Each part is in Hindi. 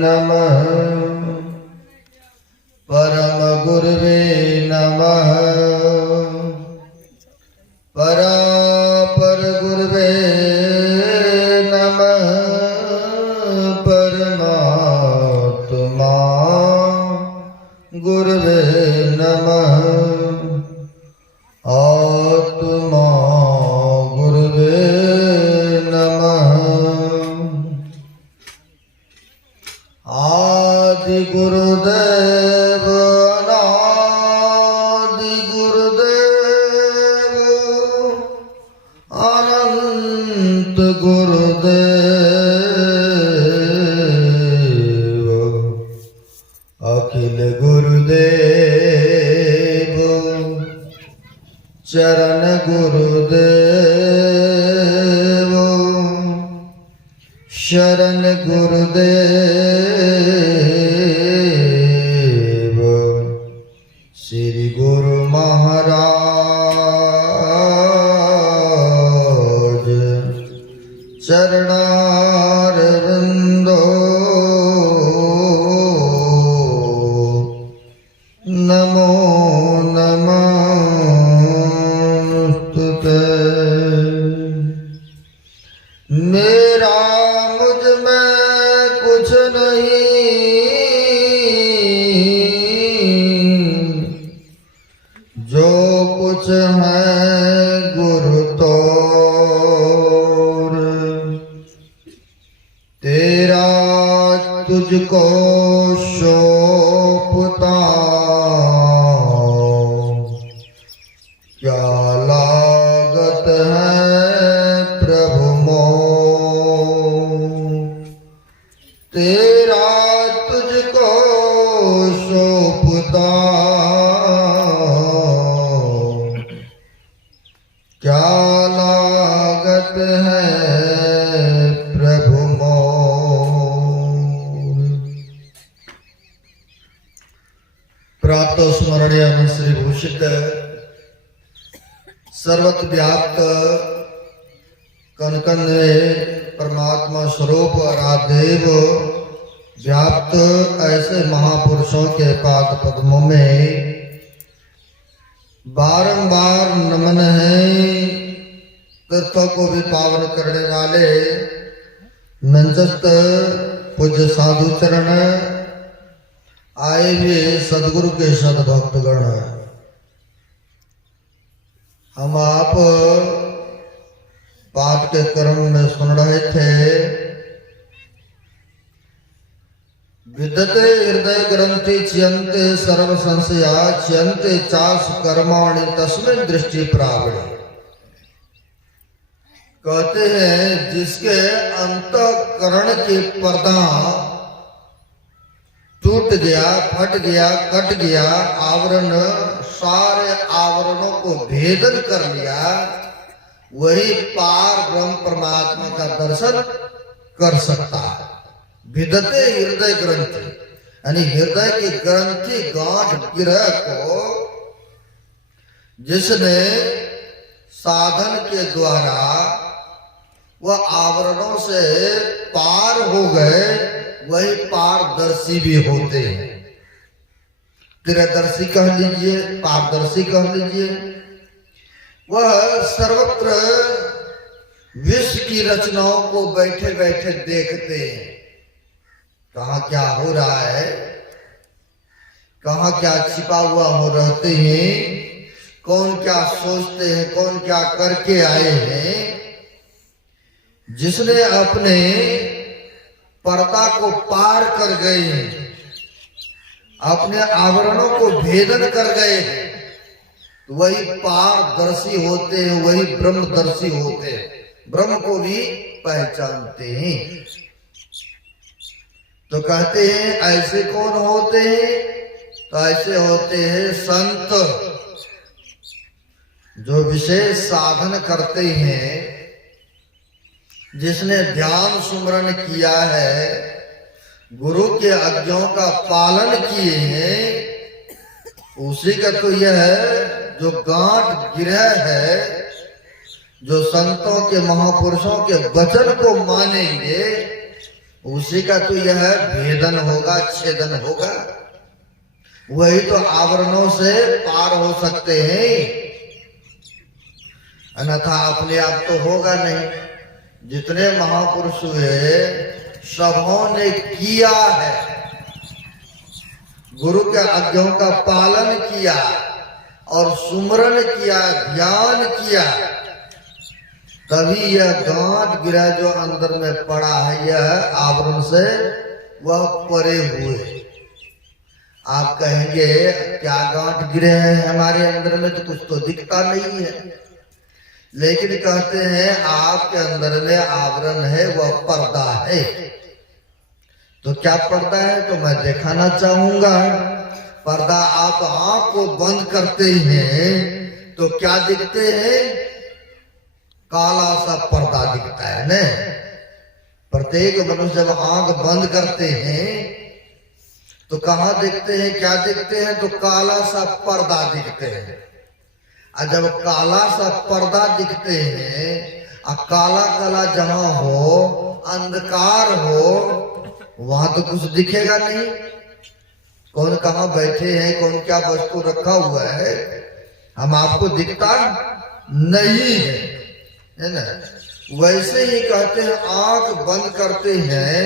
नमः। परम गुरुवे नमः। परापर गुरुवे नमः। परमात्मा गुरुवे नमः। आत्मा गुरुवे नमः। आदि गुरुदेव अनादि गुरुदेव अनंत गुरुदेव अखिल गुरुदेव चरण गुरुदेव शरण गुरुदेव श्री गुरु महाराज चरणारविंदो नमो नमस्तुते। मेरा मुझ में कुछ नहीं, जो कुछ है गुरु तोर। तेरा तुझको सौंपता क्या लागत है प्रभु मोर। तेरा तुझको सौंपता क्या लागत है प्रभु मोर। प्रातः स्मरणीय श्री भूषित सर्वत्र व्याप्त कनकन परमात्मा स्वरूप राधेव व्याप्त ऐसे महापुरुषों के पाद पद्मों में बारंबार नमन है। तीर्थों को भी पावन करने वाले मंचस्थ पूज्य साधु चरण आए हुए सदगुरु के सद्भक्तगण, हम आप पाठ के क्रम में सुन रहे थे। विदते हृदय ग्रंथि चियन्ते सर्व संशया चियन्ते चास कर्माणि तस्मिन् दृष्टि प्रावणे। कहते हैं जिसके अंतःकरण के पर्दा टूट गया, फट गया, कट गया, आवरण सारे आवरणों को भेदन कर लिया, वही पार ब्रह्म परमात्मा का दर्शन कर सकता है। विदते हृदय ग्रंथि यानी हृदय की ग्रंथि गांठ गिरह को जिसने साधन के द्वारा वह आवरणों से पार हो गए, वही पारदर्शी भी होते हैं। त्रिदर्शी कह लीजिए, पारदर्शी कह लीजिए। वह सर्वत्र विश्व की रचनाओं को बैठे बैठे देखते हैं, कहाँ क्या हो रहा है, कहाँ क्या छिपा हुआ हो रहते हैं, कौन क्या सोचते हैं, कौन क्या करके आए हैं। जिसने अपने पर्दा को पार कर गए, अपने आवरणों को भेदन कर गए, वही पारदर्शी होते हैं, वही ब्रह्मदर्शी होते हैं, ब्रह्म को भी पहचानते हैं। तो कहते हैं ऐसे कौन होते हैं? तो ऐसे होते हैं संत जो विशेष साधन करते हैं, जिसने ध्यान सुमरन किया है, गुरु के आज्ञाओं का पालन किए हैं, उसी का तो यह है जो गांठ गिरह है, जो संतों के महापुरुषों के वचन को मानेंगे, उसी का तो यह भेदन होगा, छेदन होगा। वही तो आवरणों से पार हो सकते हैं, अन्यथा अपने आप तो होगा नहीं। जितने महापुरुष हुए सबों ने किया है, गुरु के आज्ञाओं का पालन किया और सुमरन किया, ध्यान किया, तभी यह गांठ गिरा जो अंदर में पड़ा है, यह आवरण से वह परे हुए। आप कहेंगे क्या गांठ गिरे हैं हमारे अंदर में, तो कुछ तो दिखता नहीं है। लेकिन कहते हैं आपके अंदर में आवरण है, वह पर्दा है। तो क्या पर्दा है, तो मैं दिखाना चाहूंगा। पर्दा आप आंख को बंद करते हैं तो क्या दिखते हैं, काला सा पर्दा दिखता है न। प्रत्येक मनुष्य जब आंख बंद करते हैं तो कहाँ दिखते हैं, क्या दिखते हैं, तो काला सा पर्दा दिखते हैं। और जब काला सा पर्दा दिखते हैं, और काला काला जहां हो, अंधकार हो, वहां तो कुछ दिखेगा नहीं। कौन कहाँ बैठे हैं, कौन क्या वस्तु रखा हुआ है, हम आपको दिखता नहीं है ना। वैसे ही कहते हैं आंख बंद करते हैं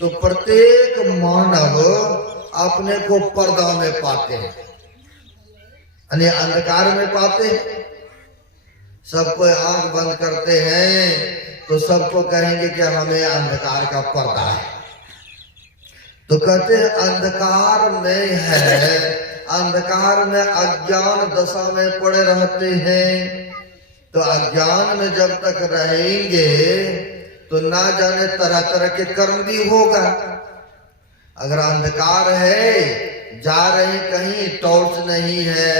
तो प्रत्येक मानव अपने को पर्दा में पाते हैं, यानी अंधकार में पाते हैं। सबको आंख बंद करते हैं तो सबको कहेंगे कि हमें अंधकार का पर्दा है। तो कहते हैं अंधकार में है, अंधकार में अज्ञान दशा में पड़े रहते हैं। तो अज्ञान में जब तक रहेंगे तो ना जाने तरह तरह के कर्म भी होगा। अगर अंधकार है, जा रहे कहीं, टॉर्च नहीं है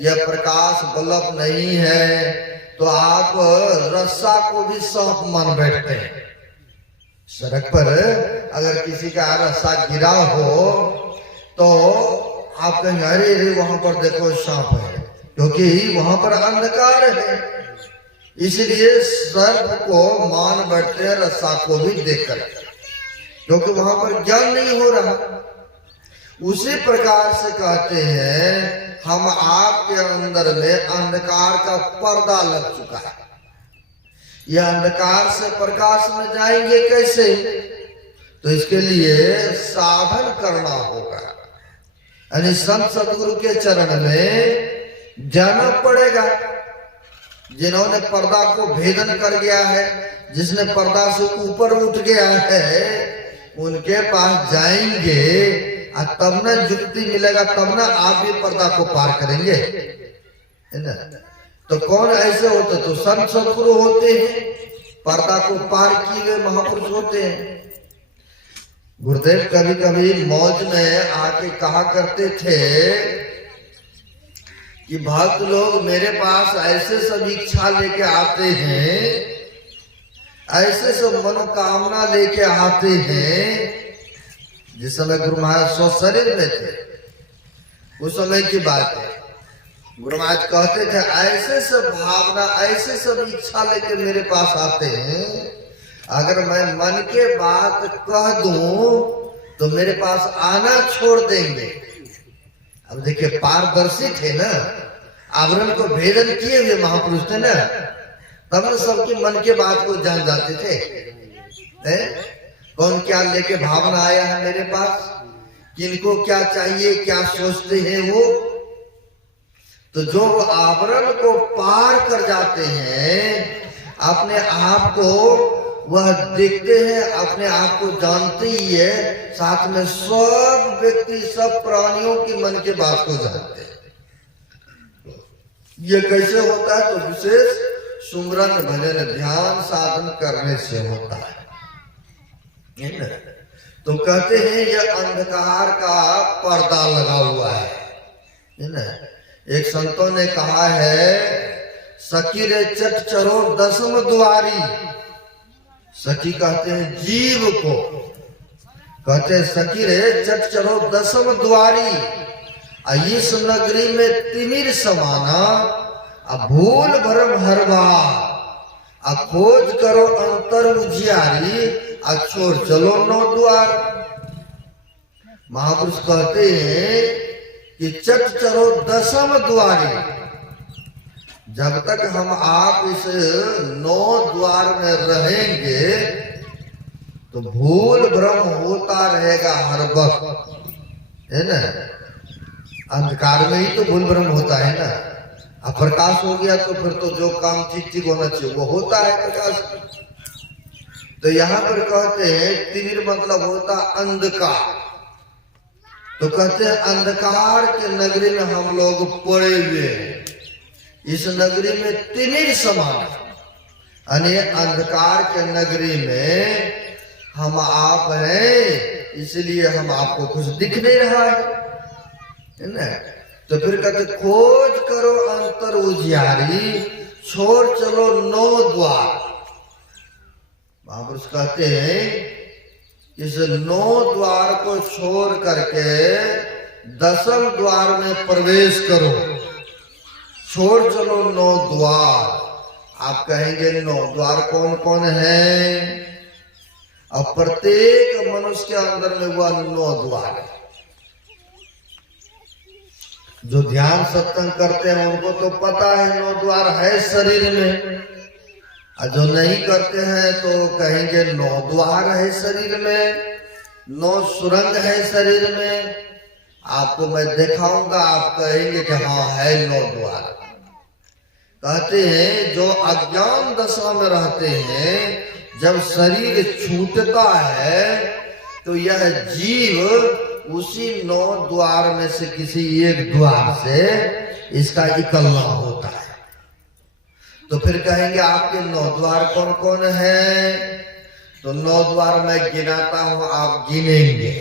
या प्रकाश बल्ब नहीं है, तो आप रस्सा को भी सांप मान बैठते हैं। सड़क पर अगर किसी का रस्सा गिरा हो तो आप कहेंगे अरे रे वहां पर देखो सांप है, क्योंकि वहां पर अंधकार है। इसलिए सर्प को मान बैठते हैं रस्सा को भी देखकर, क्योंकि वहां पर ज्ञान नहीं हो रहा। उसी प्रकार से कहते हैं हम आपके अंदर में अंधकार का पर्दा लग चुका है। यह अंधकार से प्रकाश में जाएंगे कैसे, तो इसके लिए साधन करना होगा, यानी संत सदगुरु के चरण में जाना पड़ेगा। जिन्होंने पर्दा को भेदन कर गया है, जिसने पर्दा से ऊपर उठ गया है, उनके पास जाएंगे और तब न जुक्ति मिलेगा, तब न आप भी पर्दा को पार करेंगे, है ना। तो कौन ऐसे होते, तो संत सदगुरु होते हैं, पर्दा को पार किए हुए महापुरुष होते हैं। गुरुदेव कभी कभी मौज में आके कहा करते थे कि भक्त लोग मेरे पास ऐसे सब इच्छा लेके आते हैं, ऐसे सब मनोकामना लेके आते हैं। जिस समय गुरु महाराज स्व शरीर में थे, उस समय की बात है, गुरु महाराज कहते थे ऐसे सब भावना, ऐसे सब इच्छा लेके मेरे पास आते हैं, अगर मैं मन के बात कह दूं तो मेरे पास आना छोड़ देंगे। अब देखिए पारदर्शी थे ना, आवरण को भेदन किए हुए महापुरुष थे ना, तब न सबके मन के बात को जान जाते थे। कौन क्या लेके भावना आया है मेरे पास, किनको क्या चाहिए, क्या सोचते हैं वो। तो जो आवरण को पार कर जाते हैं, अपने आप को वह देखते हैं, अपने आप को जानते ही है, साथ में सब व्यक्ति, सब प्राणियों की मन के बात को जानते हैं। ये कैसे होता है, तो विशेष सुमरन भजन ध्यान साधन करने से होता है ना। तो कहते हैं ये अंधकार का पर्दा लगा हुआ है ना। एक संतों ने कहा है सखी रे चट चरो दसम द्वारी। सखी कहते हैं जीव को, कहते हैं सखी रे चट चरो दसम द्वारी, इस नगरी में तिमिर समाना, भूल भरम हरवा, खोज करो अंतर उजियारी, छोड़ चलो 9 द्वार। महापुरुष कहते हैं कि चट चलो 10म द्वारी। जब तक हम आप इस 9 द्वार में रहेंगे तो भूल भ्रम होता रहेगा हर वक्त, है ना। अंधकार में ही तो भूल भ्रम होता है ना। अब प्रकाश हो गया तो फिर तो जो काम ठीक ठीक होना चाहिए वो होता है प्रकाश। तो यहाँ पर कहते हैं तिमिर मतलब होता अंधकार। तो कहते हैं अंधकार के नगरी में हम लोग पड़े हुए हैं। इस नगरी में तिमिर समान, यानी अंधकार के नगरी में हम आप हैं, इसलिए हम आपको कुछ दिख नहीं रहा है ना। तो फिर कहते खोज करो अंतर उजियारी, छोड़ चलो 9 द्वार। महापुरुष कहते हैं इस 9 द्वार को छोड़ करके 10म द्वार में प्रवेश करो। छोड़ चलो 9 द्वार। आप कहेंगे 9 द्वार कौन कौन है? अब प्रत्येक मनुष्य के अंदर में वह 9 द्वार है। जो ध्यान सत्संग करते हैं उनको तो पता है 9 द्वार है शरीर में, और जो नहीं करते हैं तो कहेंगे 9 द्वार है शरीर में, 9 सुरंग है शरीर में। आपको मैं दिखाऊंगा, आप कहेंगे कि हाँ है 9 द्वार। कहते हैं जो अज्ञान दशा में रहते हैं, जब शरीर छूटता है तो यह जीव उसी 9 द्वार में से किसी एक द्वार से इसका निकलना होता है। तो फिर कहेंगे आपके 9 द्वार कौन कौन है? तो 9 द्वार मैं गिनाता हूं, आप गिनेंगे।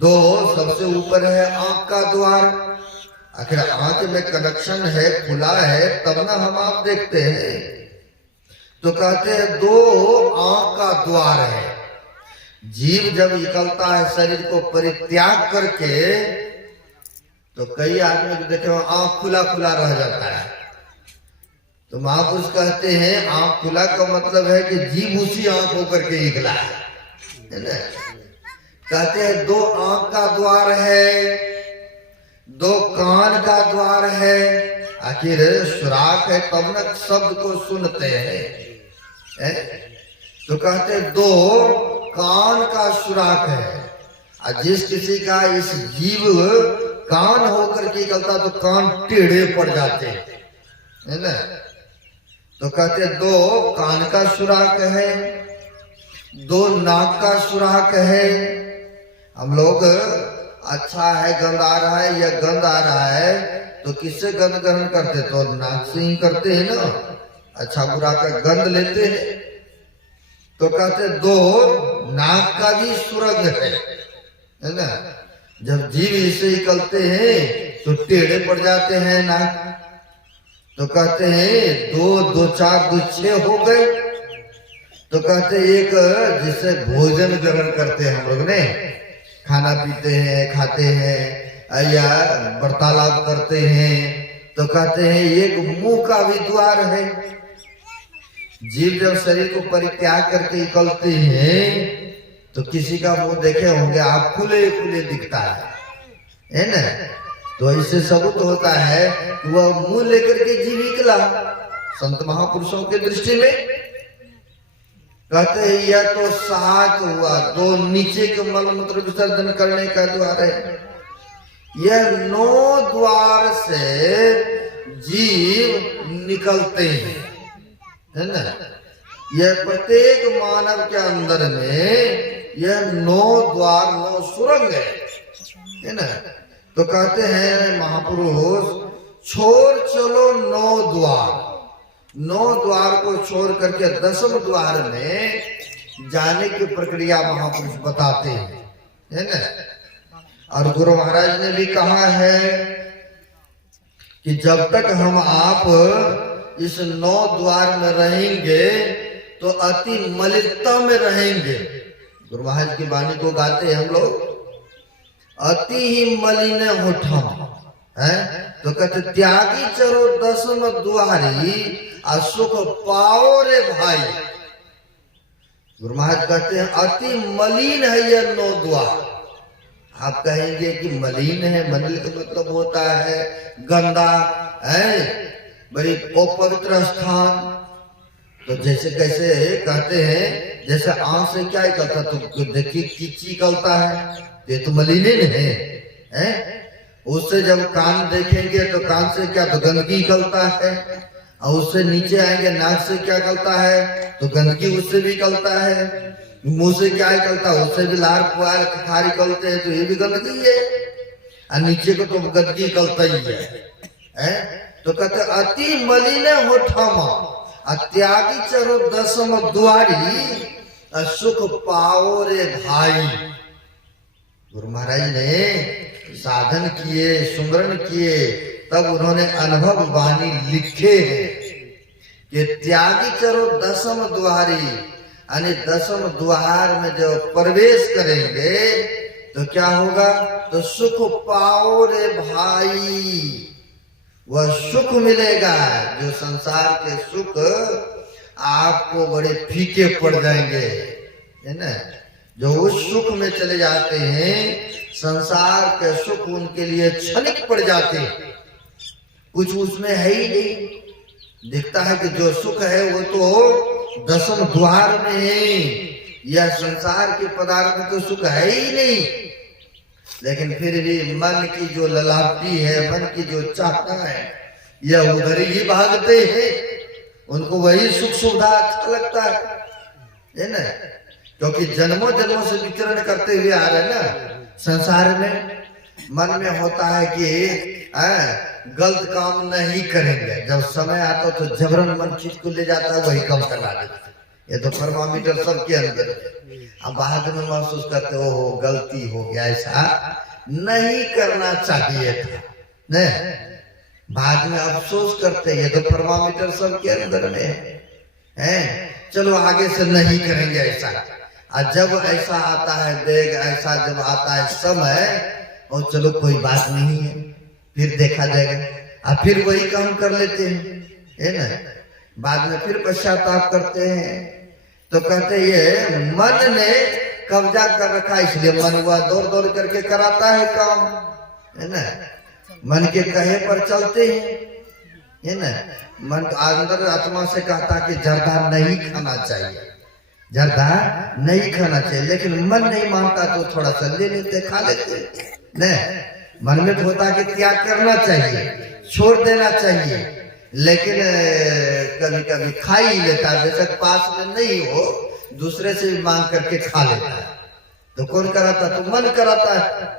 2 सबसे ऊपर है आंख का द्वार। आखिर आंख में कनेक्शन है, खुला है, तब ना हम आप देखते हैं। तो कहते हैं 2 आंख का द्वार है। जीव जब निकलता है शरीर को परित्याग करके, तो कई आदमी को देखे आंख खुला खुला रह जाता है। तो महापुरुष कहते हैं आंख खुला का मतलब है कि जीव उसी आंख होकर के निकला है ना। कहते हैं 2 आंख का द्वार है, 2 कान का द्वार है। आखिर सुराख है तब न शब्द को सुनते हैं। तो कहते हैं 2 कान का सुराख है। और जिस किसी का इस जीव कान होकर के निकलता तो कान टेढ़े पड़ जाते हैं, है ना। तो कहते 2 कान का सुराख है, 2 नाक का सुराख है। हम लोग अच्छा है गंध आ रहा है या गंध आ रहा है तो किससे गंध ग्रहण करते? तो नाक से ही करते हैं ना। अच्छा बुरा का गंध लेते हैं। तो कहते 2 नाक का भी सुरंग है ना। जब जीव इसे निकलते हैं तो टेढ़े पड़ जाते हैं नाक। तो कहते हैं 2 2 4 2 6 हो गए। तो कहते एक जिससे भोजन ग्रहण करते हैं हम लोग ने, खाना पीते हैं, खाते हैं या वार्तालाप करते हैं, तो कहते हैं एक मुंह का भी द्वार है। जीव जब शरीर को परित्याग करके निकलते हैं तो किसी का मुंह देखे होंगे आप, खुले खुले दिखता है ना। तो इससे सबूत होता है कि वह मुंह लेकर के जीव निकला। संत महापुरुषों के दृष्टि में कहते हैं यह तो सात हुआ, 2 नीचे के मल मूत्र विसर्जन करने का द्वार है। यह 9 द्वार से जीव निकलते हैं, है ना। यह प्रत्येक मानव के अंदर में यह 9 द्वार 9 सुरंग है ना। तो कहते हैं महापुरुष छोड़ चलो 9 द्वार। 9 द्वार को छोड़ करके 10वें द्वार में जाने की प्रक्रिया महापुरुष बताते हैं, है ना। और गुरु महाराज ने भी कहा है कि जब तक हम आप इस 9 द्वार में रहेंगे तो अति मलिनता में रहेंगे। गुरु महाराज की वाणी को गाते हैं हम लोग, अति ही मलिन होठम है। तो कहते त्यागी चरो 10वें द्वारी, सुख पाओ रे भाई। गुरु महाराज कहते हैं अति मलिन है यह 9 द्वार। आप कहेंगे कि मलिन है, मलिन का मतलब होता है गंदा है, बड़ी अपवित्र स्थान। तो जैसे कैसे कहते हैं, जैसे आंख से क्या निकलता, तो देखिए कीची निकलता है, ये तो मलिन है। उससे जब कान देखेंगे तो कान से क्या, तो गंदगी निकलता है। और उससे नीचे आएंगे नाक से क्या निकलता है, तो गंदगी उससे भी निकलता है। मुंह से क्या निकलता है, उससे भी लार पुआर खारी निकलते हैं, तो ये भी गंदगी है। और नीचे को तो गंदगी निकलता ही है। तो कहते अति मलिन होठमा त्यागी चरो 10म द्वारी सुख पाओ रे भाई। गुरु महाराज ने साधन किए, सुमरन किए, तब उन्होंने अनुभव वाणी लिखे हैं कि त्यागी चरो 10म द्वारी, यानी 10म द्वार में जो प्रवेश करेंगे तो क्या होगा, तो सुख पाओ रे भाई। वह सुख मिलेगा जो संसार के सुख आपको बड़े फीके पड़ जाएंगे, है ना। जो उस सुख में चले जाते हैं, संसार के सुख उनके लिए क्षणिक पड़ जाते हैं, कुछ उसमें है ही नहीं। दिखता है कि जो सुख है वो तो 10म द्वार में है, यह संसार के पदार्थ में तो सुख है ही नहीं। लेकिन फिर भी मन की जो ललापटी है, मन की जो चाहना है, यह उधर ही भागते हैं। उनको वही सुख सुविधा अच्छा लगता है ना। क्योंकि जन्मों जन्मों से विचरण करते हुए आ रहे ना संसार में। मन में होता है कि गलत काम नहीं करेंगे, जब समय आता तो जबरन मन चीज को ले जाता है, वही काम करवा देते। ये तो थर्मामीटर सबके अंदर है। अब बाद में महसूस करते हो गलती हो गया, ऐसा नहीं करना चाहिए था ने। बाद में अफसोस करते हैं, तो थर्मामीटर सबके अंदर में है। चलो आगे से नहीं करेंगे ऐसा। और जब ऐसा आता है देख, ऐसा जब आता है समय, और चलो कोई बात नहीं है, फिर देखा जाएगा। और फिर वही काम कर लेते हैं, है ना। बाद में फिर पश्चाताप करते हैं। तो कहते ये मन ने कब्जा कर रखा, इसलिए मन हुआ दौड़ दौड़ करके कराता है काम, है ना। मन के कहे पर चलते हैं, है ना। मन अंदर आत्मा से कहता कि जर्दा नहीं खाना चाहिए, जर्दा नहीं खाना चाहिए, लेकिन मन नहीं मानता तो थोड़ा सा ले लेते, खा लेते न। मन में होता कि त्याग करना चाहिए, छोड़ देना चाहिए, लेकिन कभी कभी खा ही लेता है। बेशक पास में नहीं हो, दूसरे से भी मांग करके खा लेता है। तो कौन कराता, तो मन कराता है।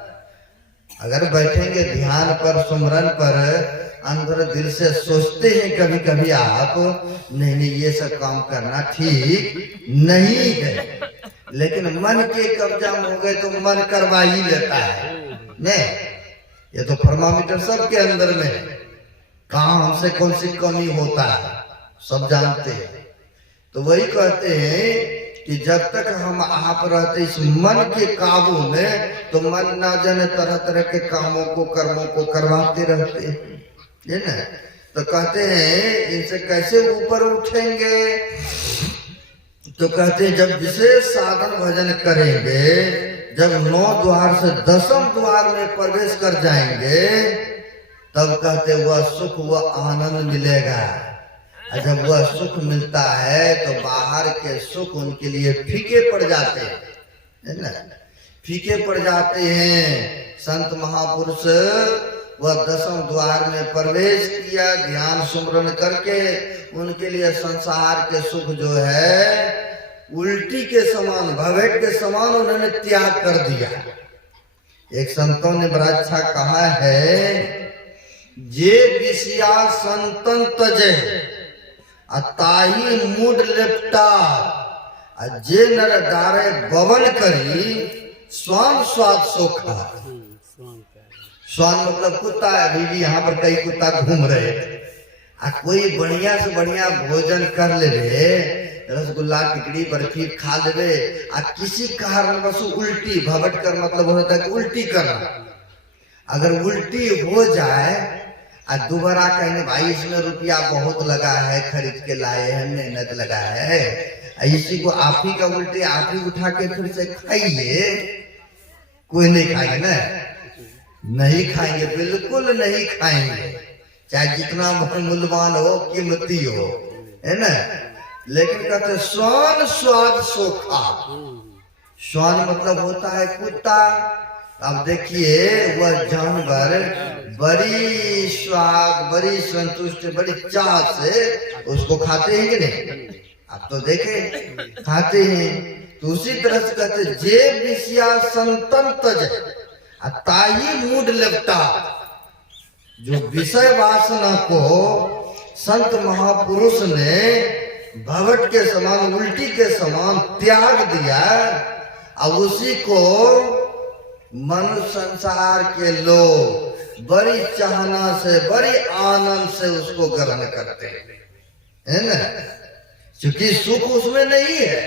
अगर बैठेंगे ध्यान पर, सुमरन पर, अंदर दिल से सोचते हैं कभी कभी आप, नहीं नहीं ये सब काम करना ठीक नहीं है, लेकिन मन के कब्जा में हो गए तो मन करवा ही लेता है नहीं। ये तो थर्मामीटर सबके अंदर में, कहाँ हमसे कौन सी कमी होता है सब जानते हैं। तो वही कहते हैं कि जब तक हम आप रहते इस मन के काबू में, तो मन ना जाने तरह तरह के कामों को, कर्मों को करवाते रहते हैं, है ना। तो कहते हैं इनसे कैसे ऊपर उठेंगे, तो कहते हैं जब विशेष साधन भजन करेंगे, जब 9 द्वार से 10म द्वार में प्रवेश कर जाएंगे, तब कहते वह सुख, वह आनंद मिलेगा। और जब वह सुख मिलता है तो बाहर के सुख उनके लिए फीके पड़ जाते हैं, है ना, फीके पड़ जाते हैं। संत महापुरुष वह 10म द्वार में प्रवेश किया, ध्यान सुमरन करके उनके लिए संसार के सुख जो है उल्टी के समान, भवेट के समान उन्होंने त्याग कर दिया। एक संतों ने बड़ा अच्छा कहा है, जे विषया संतन तजे ताही मूड लेपटा, जे नर डारे बवन करी स्वान स्वाद सोखा। स्वान मतलब कुत्ता। अभी भी यहाँ पर कई कुत्ता घूम रहे थे। कोई बढ़िया से बढ़िया भोजन कर ले, रसगुल्ला, टिकड़ी, बर्फी खा ले, किसी कारणवश उल्टी, भवट कर मतलब होता है कि उल्टी करना। अगर उल्टी हो जाए और दोबारा कहने भाई इसमें रुपया बहुत लगा है, खरीद के लाए हैं, मेहनत लगा है, इसी को आप ही का उल्टे आप ही उठा के फिर से खाइए, कोई नहीं खाएंगे ना, नहीं खाएंगे, बिल्कुल नहीं खाएंगे, चाहे जितना मूल्यवान हो, कीमती हो, है ना। लेकिन कहते स्वान स्वाद सोखा, स्वान मतलब होता है कुत्ता। अब देखिए वह जानवर बड़ी स्वाद, बड़ी संतुष्ट, बड़ी चाह से उसको खाते हैं कि नहीं? आप तो देखे खाते हैं। तो उसी तरह से कहते जे विषया संतन तज ताही मूड लगता, जो विषय वासना को संत महापुरुष ने भवट के समान, उल्टी के समान त्याग दिया, अब उसी को मनुष्य संसार के लोग बड़ी चाहना से, बड़ी आनंद से उसको ग्रहण करते हैं, है ना। क्योंकि सुख उसमें नहीं है,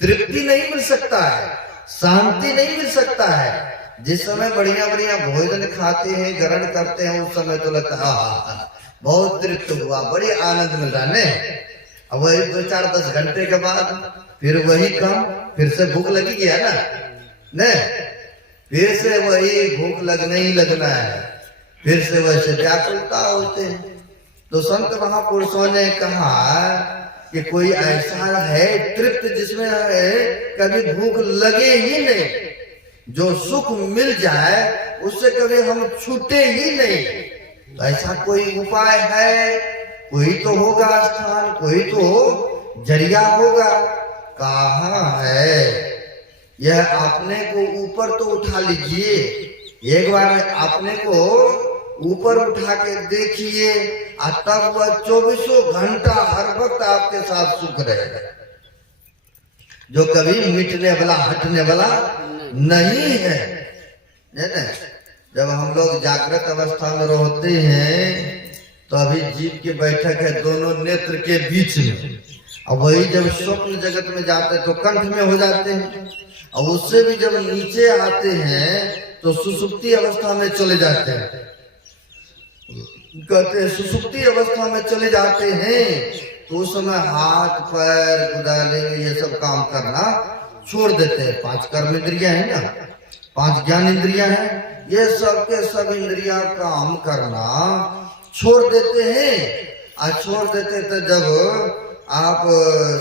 तृप्ति नहीं मिल सकता है, शांति नहीं मिल सकता है। जिस समय बढ़िया बढ़िया भोजन खाते हैं, ग्रहण करते हैं, उस समय तो लगता है बहुत तृप्त हुआ, बड़ी आनंद मिल रहा है। अब वही 2-4-10 घंटे के बाद फिर वही काम, फिर से भूख लगी गया ना, फिर से वही भूख लगना ही लगना है, फिर से वैसे व्याकुलता होते हैं। तो संत महापुरुषों ने कहा कि कोई ऐसा है तृप्त जिसमें है कभी भूख लगे ही नहीं, जो सुख मिल जाए उससे कभी हम छूटे ही नहीं। तो ऐसा कोई उपाय है? कोई तो होगा स्थान, कोई तो जरिया होगा। कहाँ है? यह अपने को ऊपर तो उठा लीजिए, एक बार अपने को ऊपर उठा के देखिए, तब वह 24 घंटा हर वक्त आपके साथ सुख रहेगा, जो कभी मिटने वाला, हटने वाला नहीं है, ना। जब हम लोग जागृत अवस्था में रहते हैं तो अभी जीव की बैठक है दोनों नेत्र के बीच में, और वही जब स्वप्न जगत में जाते हैं तो कंठ में हो जाते हैं, और उससे भी जब नीचे आते हैं तो सुसुप्ति अवस्था में चले जाते हैं। कहते हैं सुसुप्ति अवस्था में चले जाते हैं तो उस समय हाथ पैर कुदाले ये सब काम करना छोड़ देते हैं। 5 कर्म इंद्रियां हैं ना, 5 ज्ञान इंद्रियां हैं, ये सब के सब इंद्रियां काम करना छोड़ देते हैं। और छोड़ देते तो जब आप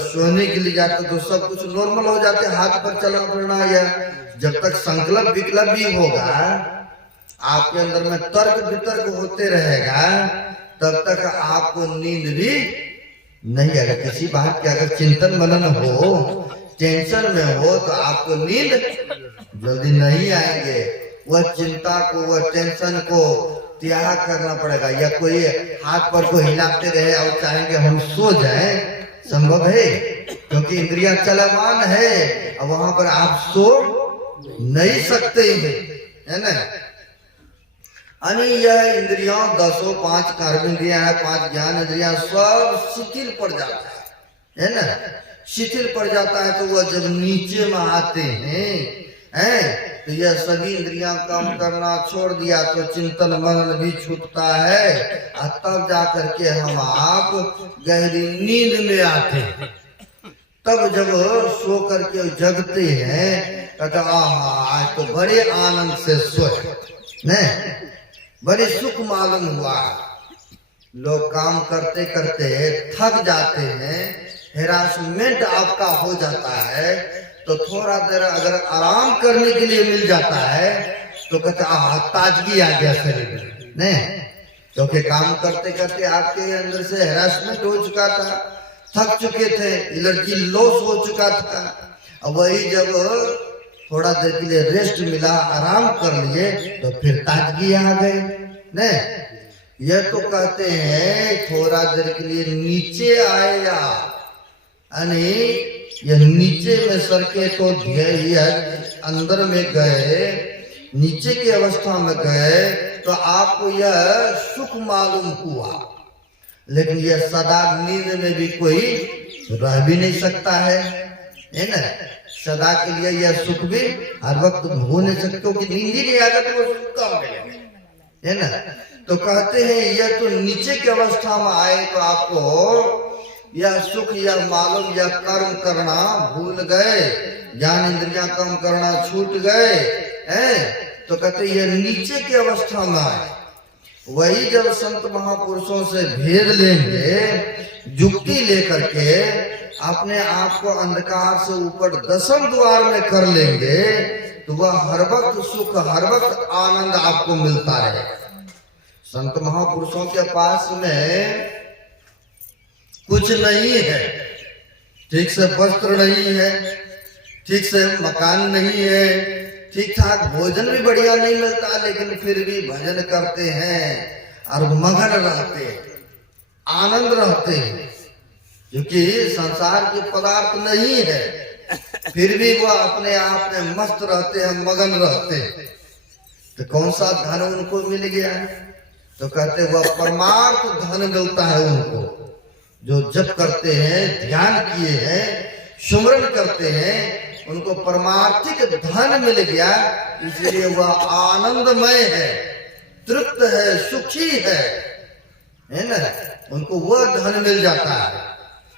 सोने के लिए जाते तो सब कुछ नॉर्मल हो जाते, हाथ पर चलना फिरना, या जब तक संकल्प विकल्प भी होगा, आपके अंदर में तर्क वितर्क होते रहेगा, तब तक आपको नींद भी नहीं आएगा। किसी बात के अगर चिंतन मनन हो, टेंशन में हो, तो आपको नींद जल्दी नहीं आएंगे। वह चिंता को, वह टेंशन को त्याग करना पड़ेगा। या कोई हाथ पर को हिलाते रहे और चाहेंगे हम सो जाएं, संभव है? क्योंकि इंद्रियां चलमान है, और वहां पर आप सो नहीं सकते हैं, है ना। यानी यह इंद्रियां 5 कर्म इंद्रियां है, 5 ज्ञान इंद्रियां, सब शिथिल पड़ जाता है ना। शिथिल पड़ जाता है तो वह जब नीचे में आते हैं तो यह सभी इंद्रियां काम करना छोड़ दिया तो चिंतन मनन भी छूटता है, और तब जाकर के हम आप गहरी नींद में आते हैं। तब जब सो करके जगते हैं कहते आहा आज तो बड़े आनंद से सोए, नहीं बड़े सुख मालूम हुआ। लोग काम करते करते थक जाते हैं, हेरासमेंट आपका हो जाता है, तो थोड़ा देर अगर आराम करने के लिए मिल जाता है तो कहते ताजगी आ गया शरीर में, नहीं क्योंकि काम करते करते आपके अंदर से हेरासमेंट हो चुका था, थक चुके थे, एनर्जी लॉस हो चुका था। अब वही जब थोड़ा देर के लिए रेस्ट मिला, आराम कर लिए, तो फिर ताजगी आ गई। नहीं यह तो कहते हैं थोड़ा देर के लिए नीचे आएगा, यानी यह नीचे में सरके तो अंदर में गए, नीचे की अवस्था में गए तो आपको यह सुख मालूम हुआ। लेकिन यह सदा नींद में भी कोई रह भी नहीं सकता है ना। सदा के लिए यह सुख भी हर वक्त हो नहीं सकते, क्योंकि नींद ही नहीं आएगा तो वो सुख कहाँ मिलेगा, है ना। तो कहते हैं यह तो नीचे की अवस्था में आए तो आपको या सुख या मालूम या कर्म करना भूल गए, ज्ञान इंद्रियां कम करना छूट गए हैं, तो कहते ये नीचे की अवस्था में आए। वही जब संत महापुरुषों से भेद लेंगे, युक्ति लेकर के अपने आप को अंधकार से ऊपर 10वें द्वार में कर लेंगे, तो वह हर वक्त सुख, हर वक्त आनंद आपको मिलता रहेगा। संत महापुरुषों के पास में कुछ नहीं है, ठीक से वस्त्र नहीं है, ठीक से मकान नहीं है, ठीक ठाक भोजन भी बढ़िया नहीं मिलता, लेकिन फिर भी भजन करते हैं और मगन रहते हैं, आनंद रहते हैं, क्योंकि संसार के पदार्थ नहीं है, फिर भी वह अपने आप में मस्त रहते हैं, मगन रहते हैं। तो कौन सा धन उनको मिल गया? तो कहते वह परमार्थ धन मिलता है उनको, जो जप करते हैं, ध्यान किए हैं, सुमरन करते हैं, उनको परमार्थिक धन मिल गया, इसलिए वह आनंदमय है, तृप्त है, सुखी है ना, उनको वह धन मिल जाता है।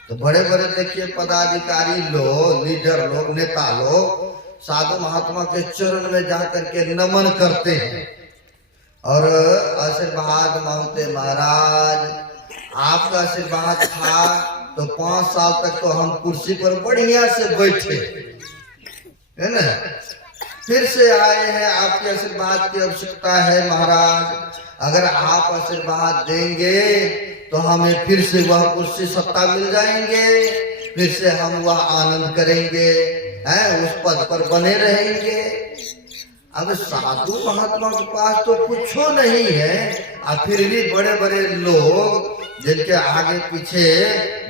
तो बड़े बड़े देखिए पदाधिकारी लोग, लीडर लोग, नेता लोग साधु महात्मा के चरण में जाकर के नमन करते हैं और आशीर्वाद मांगते, महाराज आपका आशीर्वाद था तो 5 साल तक तो हम कुर्सी पर बढ़िया से बैठे, है ना, फिर से आए हैं, आपके आशीर्वाद की आवश्यकता है महाराज, अगर आप आशीर्वाद देंगे तो हमें फिर से वह कुर्सी सत्ता मिल जाएंगे, फिर से हम वह आनंद करेंगे, हैं, उस पद पर बने रहेंगे। अब साधु महात्मा के पास तो कुछ नहीं है, और फिर भी बड़े बड़े लोग जिनके आगे पीछे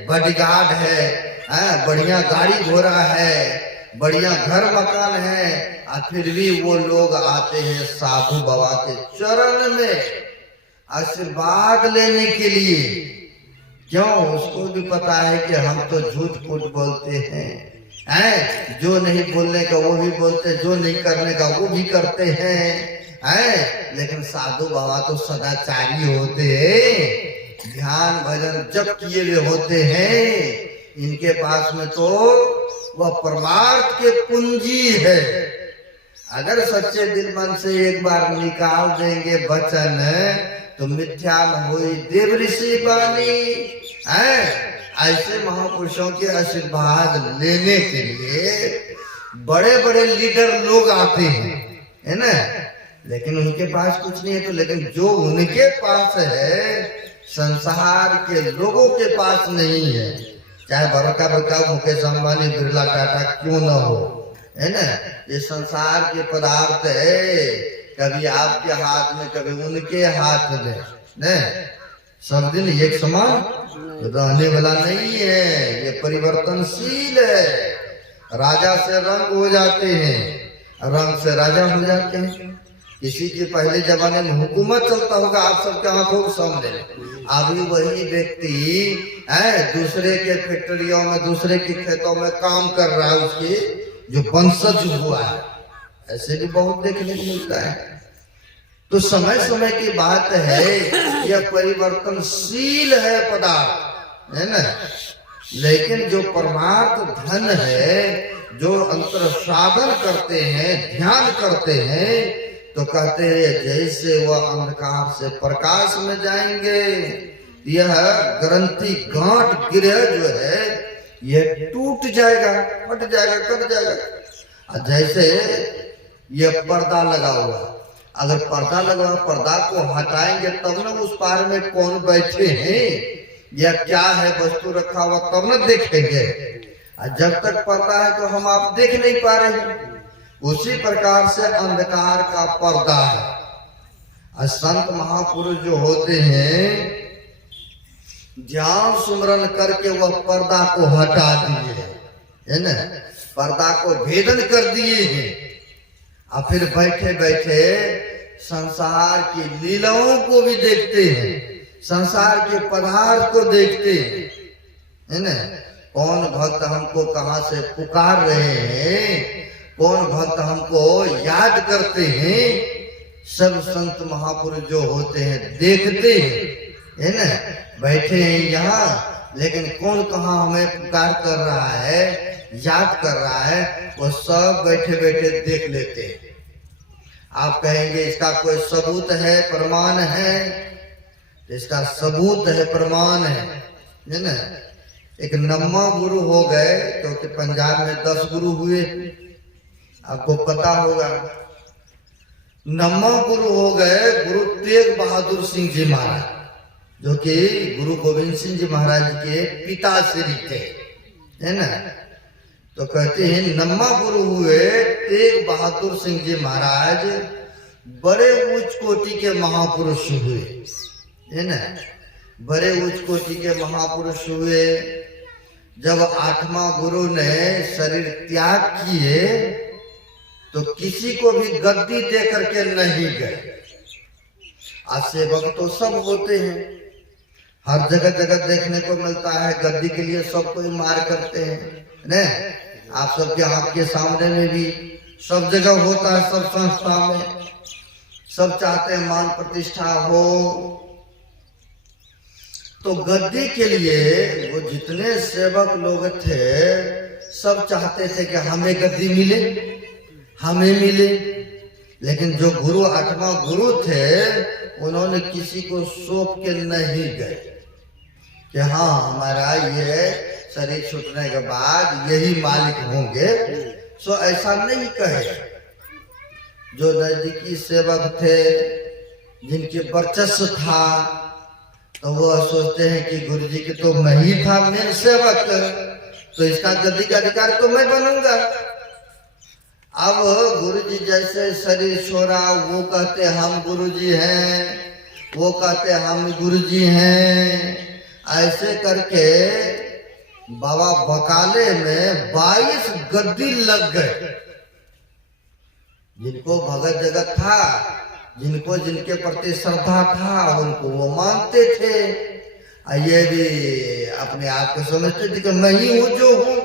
बॉडीगार्ड है, बढ़िया गाड़ी घोड़ा है, बढ़िया घर मकान है, और फिर भी वो लोग आते हैं साधु बाबा के चरण में आशीर्वाद लेने के लिए। क्यों? उसको भी पता है कि हम तो झूठ फूट बोलते हैं, जो नहीं बोलने का वो भी बोलते, जो नहीं करने का वो भी करते हैं, लेकिन साधु बाबा तो सदाचारी होते हैं, ध्यान भजन जप किए हुए होते हैं, इनके पास में तो वह परमार्थ के पूंजी है। अगर सच्चे दिल मन से एक बार निकाल देंगे वचन, तो मिथ्या न होई देव ऋषि बानी, ऐसे महापुरुषों के आशीर्वाद लेने के लिए बड़े बड़े लीडर लोग आते हैं, है ना, लेकिन उनके पास कुछ नहीं है। तो लेकिन जो उनके पास है, संसार के लोगों के पास नहीं है, चाहे बड़का बड़का मुकेश अंबानी, बिरला, टाटा क्यों न हो, है ना, ये संसार के पदार्थ है, कभी आपके हाथ में, कभी उनके हाथ में, ने सब दिन एक समान रहने वाला नहीं है, ये परिवर्तनशील है। राजा से रंग हो जाते हैं, रंग से राजा हो जाते हैं। किसी के पहले जमाने में हुकूमत चलता होगा, आप सबके आंखों को सामने, अभी वही व्यक्ति दूसरे के फैक्ट्रियों में, दूसरे के खेतों में काम कर रहा है, उसकी जो वंशज हुआ है, ऐसे भी बहुत देखने को मिलता है। तो समय समय की बात है, यह परिवर्तनशील है पदार्थ, है ना, लेकिन जो परमार्थ धन है, जो अंतर साधन करते हैं, ध्यान करते हैं, तो कहते हैं जैसे वह अंधकार से प्रकाश में जाएंगे, यह ग्रंथि गांठ गिरह जो है यह टूट जाएगा, फट जाएगा, कट जाएगा। जैसे यह पर्दा लगा हुआ, अगर पर्दा लगा, पर्दा को हटाएंगे तब ना उस पार में कौन बैठे हैं या क्या है वस्तु रखा हुआ, तब ना देखेंगे। जब तक पर्दा है तो हम आप देख नहीं पा रहे। उसी प्रकार से अंधकार का पर्दा है। संत महापुरुष जो होते हैं, ध्यान सुमरन करके वह पर्दा को हटा दिए, है ना, पर्दा को भेदन कर दिए हैं, और फिर बैठे बैठे संसार की लीलाओं को भी देखते हैं, संसार के पदार्थ को देखते हैं, है ना। कौन भक्त हमको कहां से पुकार रहे हैं, कौन भक्त हमको याद करते हैं, सब संत महापुरुष जो होते हैं देखते हैं, है ना। बैठे हैं यहाँ, लेकिन कौन कहाँ हमें पुकार कर रहा है, याद कर रहा है, वो सब बैठे बैठे देख लेते हैं। आप कहेंगे इसका कोई सबूत है, प्रमाण है? इसका सबूत है, प्रमाण है ना। एक नम्मा गुरु हो गए, क्योंकि पंजाब में 10 गुरु हुए, आपको पता होगा। नम्मा गुरु हो गए गुरु तेग बहादुर सिंह जी महाराज, जो कि गुरु गोविंद सिंह जी महाराज के पिताश्री थे, है ना। तो कहते हैं नम्मा गुरु हुए तेग बहादुर सिंह जी महाराज, बड़े उच्च कोटि के महापुरुष हुए, है ना। बड़े उच्च कोटि के महापुरुष हुए। जब 8वां गुरु ने शरीर त्याग किए तो किसी को भी गद्दी दे करके नहीं गए। आज सेवक तो सब होते हैं, हर जगह जगह देखने को मिलता है, गद्दी के लिए सब कोई मार करते हैं ने। आप सबके आंख के सामने में भी सब जगह होता है, सब संस्था में सब चाहते हैं मान प्रतिष्ठा हो। तो गद्दी के लिए वो जितने सेवक लोग थे सब चाहते थे कि हमें गद्दी मिले, हमें मिले। लेकिन जो गुरु 8वां गुरु थे उन्होंने किसी को सौंप के नहीं गए कि हाँ हमारा ये शरीर छूटने के बाद यही मालिक होंगे। सो ऐसा नहीं कहे। जो नजदीकी सेवक थे, जिनके वर्चस्व था, तो वो सोचते हैं कि गुरु जी के तो मैं ही था मेन सेवक, तो इसका गद्दी का अधिकार तो मैं बनूंगा। अब गुरु जी जैसे शरीर छोड़ा, वो कहते हम गुरु जी हैं, वो कहते हम गुरु जी हैं। ऐसे करके बाबा बकाले में 22 गद्दी लग गए। जिनको भगत जगत था, जिनको जिनके प्रति श्रद्धा था, उनको वो मानते थे। ये भी अपने आप को समझते थे कि मैं ही हूं जो हूं।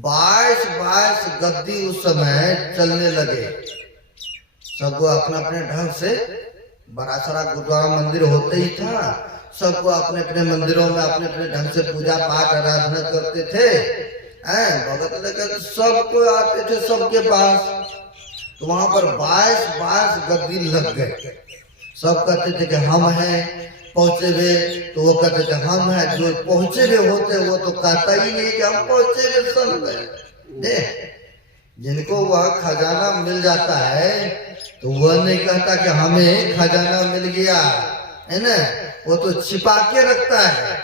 22 गद्दी उस समय चलने लगे। सबको अपने अपने ढंग से, बड़ा सारा गुरुद्वारा मंदिर होते ही था, सबको अपने अपने मंदिरों में अपने अपने ढंग से पूजा पाठ आराधना करते थे। भगत लेकर सबको आते थे सबके पास। तो वहां पर 22 गद्दी लग गए। सब कहते थे कि हम हैं पहुंचे हुए, तो वो कहते थे हम हैं। जो पहुंचे हुए होते वो तो कहता ही नहीं कि हम पहुंचे हुए संत हैं। जिनको वह खजाना मिल जाता है तो वह नहीं कहता कि हमें खजाना मिल गया, है ना। वो तो छिपा के रखता है।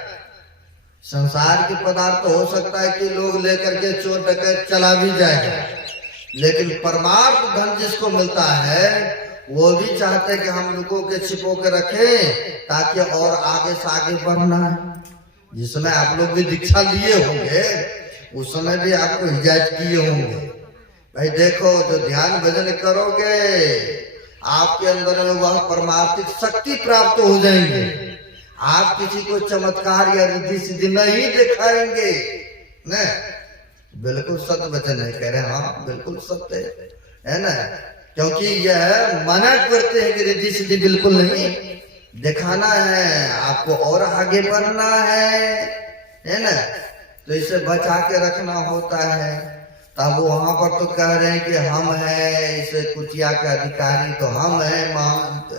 संसार के पदार्थ हो सकता है कि लोग लेकर के चोर डकैत चला भी जाएगा, लेकिन परमार्थ धन जिसको मिलता है वो भी चाहते हैं कि हम लोगों के छिपो के रखें ताकि और आगे से आगे बढ़ना है। जिस समय आप लोग भी दीक्षा लिए होंगे उस समय भी आपको हिदायत किए होंगे, भाई देखो जो ध्यान भजन करोगे आपके अंदर में वह परमार्थिक शक्ति प्राप्त हो जाएंगे। आप किसी को चमत्कार या रिद्धि सिद्धि नहीं दिखाएंगे न। बिल्कुल सत्य वचन नहीं कह रहे, हाँ बिल्कुल सत्य है ना। क्योंकि यह मना करते हैं कि रिद्धि सिद्धि बिल्कुल नहीं दिखाना है, आपको और आगे बढ़ना है ना। तो इसे बचा के रखना होता है। तब वहां पर तो कह रहे हैं कि हम हैं इसे कुटिया के अधिकारी, तो हम हैं महंत।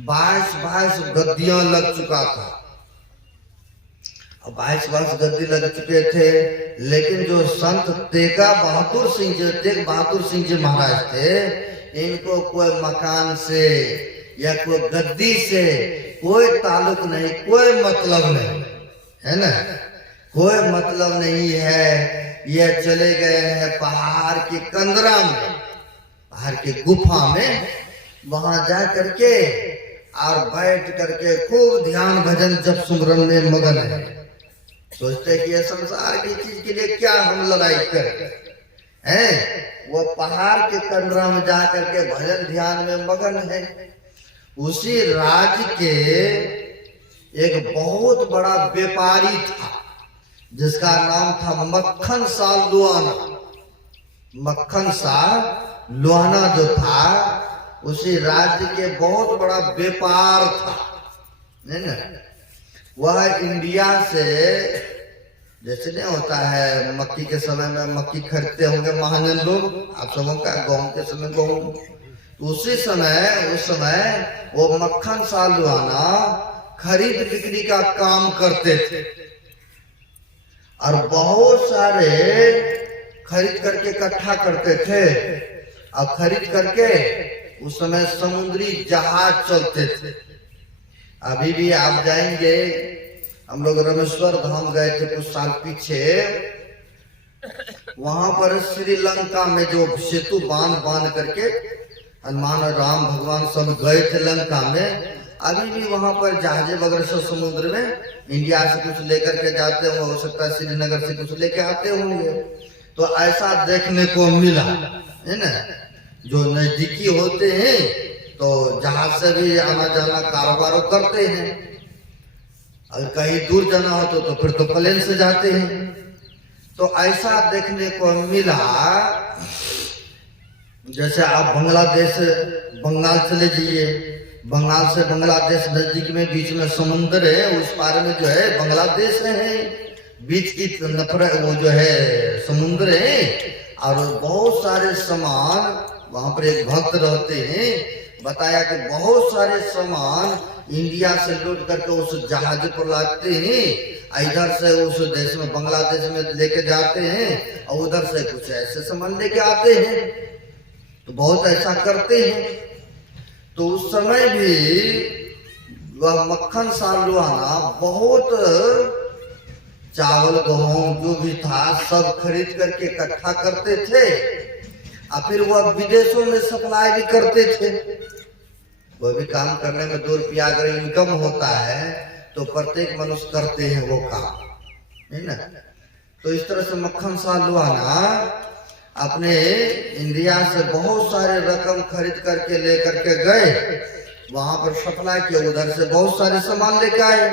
22 गद्दियां लग चुका था। 22 गद्दी लग चुके थे, लेकिन जो संत तेग बहादुर सिंह जी महाराज थे, इनको कोई मकान से या कोई गद्दी से कोई ताल्लुक नहीं, कोई मतलब नहीं, है ना। कोई मतलब नहीं है। ये चले गए हैं पहाड़ के कंदरा में, पहाड़ के गुफा में, वहां जा करके और बैठ करके खूब ध्यान भजन जप सुमरन में मगन है। सोचते कि ये संसार की चीज के लिए क्या हम लड़ाई करें, हैं। वो पहाड़ के कंदरा में जा करके भजन ध्यान में मगन है। उसी राज्य के एक बहुत बड़ा व्यापारी था जिसका नाम था मक्खन शाह लुहाना। मक्खन शाह लुहाना जो था उसी राज्य के बहुत बड़ा व्यापार था, है ना। वह इंडिया से, जैसे नहीं होता है मक्की के समय में मक्की खरीदते होंगे महाजन लोग, आप सबों का गेहूं के समय गेहूं, तो उस समय वो मक्खन सालवाना खरीद बिक्री का काम करते थे और बहुत सारे खरीद करके इकट्ठा करते थे। और खरीद करके उस समय समुद्री जहाज चलते थे। अभी भी आप जाएंगे, हम लोग रामेश्वर धाम गए थे कुछ साल पीछे, वहां पर श्रीलंका में जो सेतु बांध करके हनुमान और राम भगवान सब गए थे लंका में, अभी भी वहां पर जहाजे वगैरह सब समुद्र में इंडिया से कुछ लेकर के जाते होंगे, हो सकता है श्रीनगर से कुछ लेके आते होंगे। तो ऐसा देखने को मिला है ना, जो नजदीकी होते हैं तो जहाज से भी आना जाना कारोबार करते हैं, अगर कहीं दूर जाना हो तो फिर तो प्लेन से जाते हैं। तो ऐसा देखने को मिला, जैसे आप बांग्लादेश बंगाल चले जाइए, बंगाल से बांग्लादेश नजदीक में बीच में समुद्र है, उस पार में जो है बांग्लादेश है, बीच की नफरत वो जो है समुद्र है, और बहुत सारे सामान वहां पर एक भक्त रहते हैं, बताया कि बहुत सारे सामान इंडिया से लूट करके उस जहाज पर लाते हैं, इधर से उस देश में बांग्लादेश में लेके जाते हैं और उधर से कुछ ऐसे सामान लेके आते हैं। तो बहुत ऐसा करते हैं। तो उस समय भी वह मक्खन सालवाना बहुत चावल गेहूं जो भी था सब खरीद करके इकट्ठा करते थे और फिर वह विदेशों में सप्लाई भी करते थे। वह भी काम करने में 2 रुपया अगर इनकम होता है तो प्रत्येक मनुष्य करते हैं वो काम, है ना। तो इस तरह से मक्खन सालवाना अपने इंडिया से बहुत सारे रकम खरीद करके लेकर के गए, वहां पर सप्लाई किया, उधर से बहुत सारे सामान लेके आए।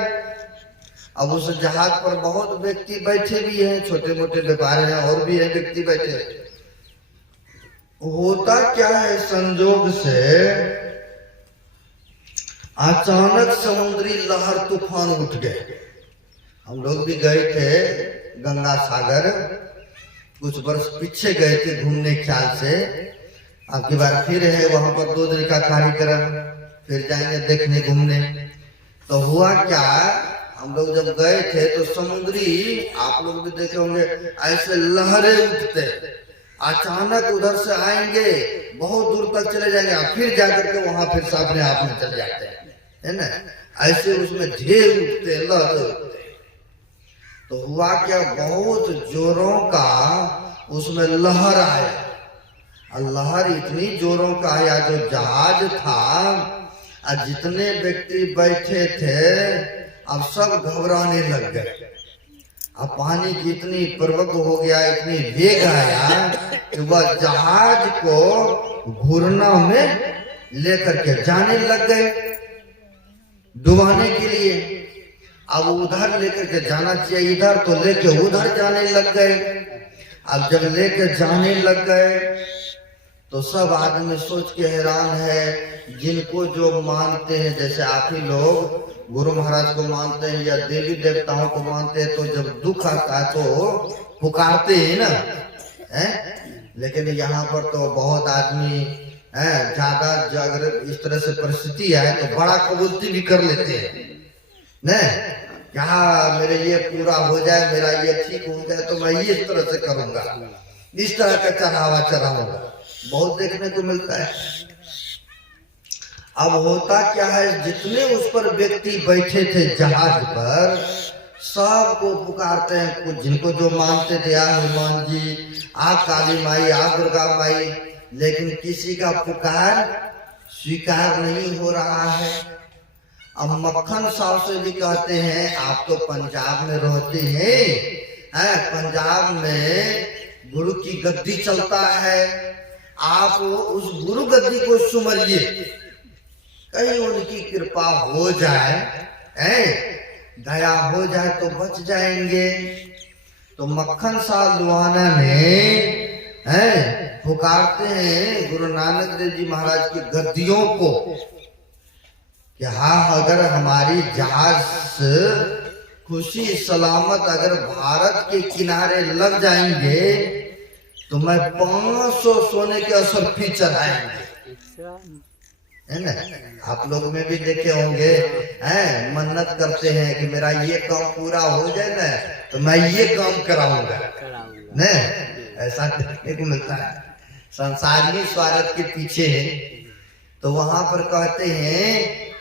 अब उस जहाज पर बहुत व्यक्ति बैठे भी हैं, छोटे मोटे व्यापारी हैं और भी हैं व्यक्ति बैठे। होता क्या है, संजोग से अचानक समुद्री लहर तूफान उठ गए। हम लोग भी गए थे गंगा सागर, कुछ वर्ष पीछे गए थे घूमने ख्याल से। अब की बार फिर है वहां पर 2 दिन का कार्यक्रम, फिर जाएंगे देखने घूमने। तो हुआ क्या, हम लोग जब गए थे तो समुद्री, आप लोग भी देखे होंगे, ऐसे लहरें उठते, अचानक उधर से आएंगे, बहुत दूर तक चले जाएंगे, फिर जाकर के वहां फिर से अपने आप में चले जाते हैं, है ना। ऐसे उसमें ढेर उठते, लहर उठते। तो हुआ क्या, बहुत जोरों का उसमें लहर आया, और लहर इतनी जोरों का आया, जो जहाज था और जितने व्यक्ति बैठे थे अब सब घबराने लग गए। अब पानी की इतनी प्रबल हो गया, इतनी वेग आया कि वह जहाज को घूरना में लेकर के जाने लग गए डुबाने के लिए। अब उधर लेकर के जाना चाहिए, इधर तो लेके उधर जाने लग गए। अब जब लेके जाने लग गए तो सब आदमी सोच के हैरान है, जिनको जो मानते हैं, जैसे आप ही लोग गुरु महाराज को मानते हैं या देवी देवताओं को मानते हैं, तो जब दुख आता है तो पुकारते हैं ना, है? लेकिन यहाँ पर तो बहुत आदमी है, ज्यादा जागृत इस तरह से परिस्थिति है तो बड़ा कबूलती भी कर लेते हैं न, क्या मेरे ये पूरा हो जाए, मेरा ये ठीक हो जाए तो मैं ये इस तरह से करूंगा, इस तरह का चढ़ावा चढ़ाऊंगा, बहुत देखने को मिलता है। अब होता क्या है, जितने उस पर व्यक्ति बैठे थे जहाज पर, सबको पुकारते हैं, कुछ जिनको जो मानते थे, आ हनुमान जी, आ काली माई, आ दुर्गा माई, लेकिन किसी का पुकार स्वीकार नहीं हो रहा है। अब मक्खन साहब से भी कहते हैं, आप तो पंजाब में रहते हैं, पंजाब में गुरु की गद्दी चलता है, आप उस गुरु गद्दी को सुमरिए, कहीं उनकी कृपा हो जाए, दया हो जाए तो बच जाएंगे। तो मक्खन सालवाना ने पुकारते हैं गुरु नानक देव जी महाराज की गद्दियों को कि हाँ, अगर हमारी जहाज खुशी सलामत अगर भारत के किनारे लग जाएंगे तो मैं 500 सोने के असरफी चढ़ाएंगे, है ना। आप लोग में भी देखे होंगे, हैं, मन्नत करते हैं कि मेरा ये काम पूरा हो जाए ना तो मैं ये काम कराऊंगा, ने ऐसा देखने को मिलता है। संसारीय स्वार्थ के पीछे तो वहां पर कहते हैं